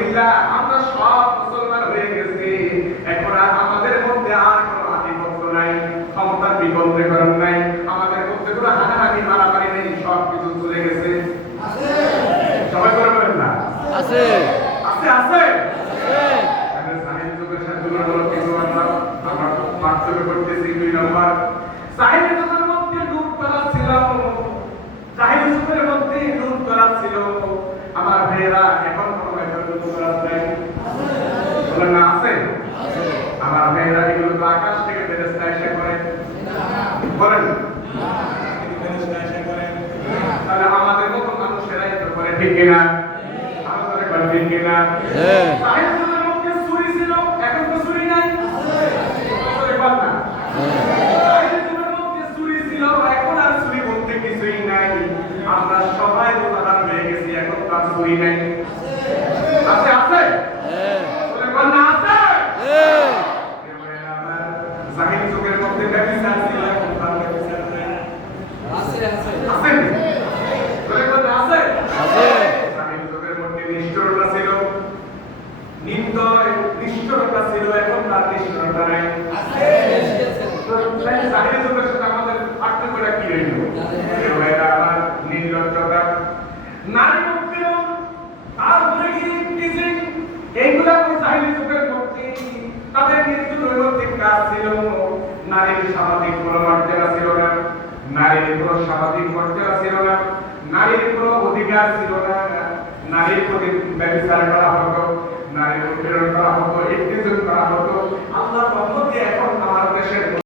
আলহামদুলিল্লাহ আমরা সব মুসলমান হয়ে গেছি। এখন আর আমাদের মধ্যে আর কোনো আধিপত্য নাই, ক্ষমতার বিকেন্দ্রীকরণ নাই, আমাদের মধ্যে কোনো হানাহানি মারামারি নেই, সব কিছু চলে গেছে। সবাই করে বলেন না আছে আছে আছে আছে সাহিল যুগের সাথে তুলনামূলক কিছু আমরা পার্থক্য করতেছি। 2 নম্বর, সাহিল যুগের মধ্যে লুটতরাজ ছিল, সাহিল যুগের মধ্যে লুটতরাজ ছিল। আমার ভাইয়েরা এখন কোনো ব্যাপারে লুটতরাজ নাই, বলেন না আছে? আমার ভাইয়েরা এগুলো তো আকাশ থেকে ফেরেশতা এসে করে, বলেন ফেরেশতা এসে করে, তাহলে আমাদের মতো মানুষেরাই তো করে, ঠিক কিনা? আরো করে করে, ঠিক কিনা? সাহিল যুগের মধ্যে চুরি ছিল, এখন তো চুরি নাই, করে বল না। সাহিল যুগের মধ্যে চুরি ছিল, এখন আর চুরি বলতে কিছুই নাই। আমরা সবাই উদাহরণ হয়ে গেছি, এখন তো আর চুরি নাই। আছে আছে বলে বল না আছে? সাহিল যুগের মধ্যে ব্যভিচার ছিল, এখন তো আর ব্যভিচার নাই। আছে আছে আছে বলে বল না আছে? আছে সাহিল যুগের মধ্যে নিষ্ঠুরতা ছিল, নিষ্ঠুরতা ছিল, এখন তার নিষ্ঠুরতা নাই। আছে সাহিল যুগের সাথে আমাদের পার্থক্যটা কি রইল? এরা আমার নির্লজ্জতা, নারী উৎপীড়ন, তারপরে টিজিং, এইগুলা ওই সাহিল যুগের মধ্যে তাদের কিন্তু নৈতিক কাজ ছিল। নারীর সামাজিক কোনো মর্যাদা ছিল না, নারীর কোনো সামাজিক মর্যাদা ছিল না, নারীর কোনো অধিকার ছিল না, নারীর প্রতি ব্যভিচার করা হতো, নারীর উৎপীড়ন করা হতো, ইফতিজার করা হতো,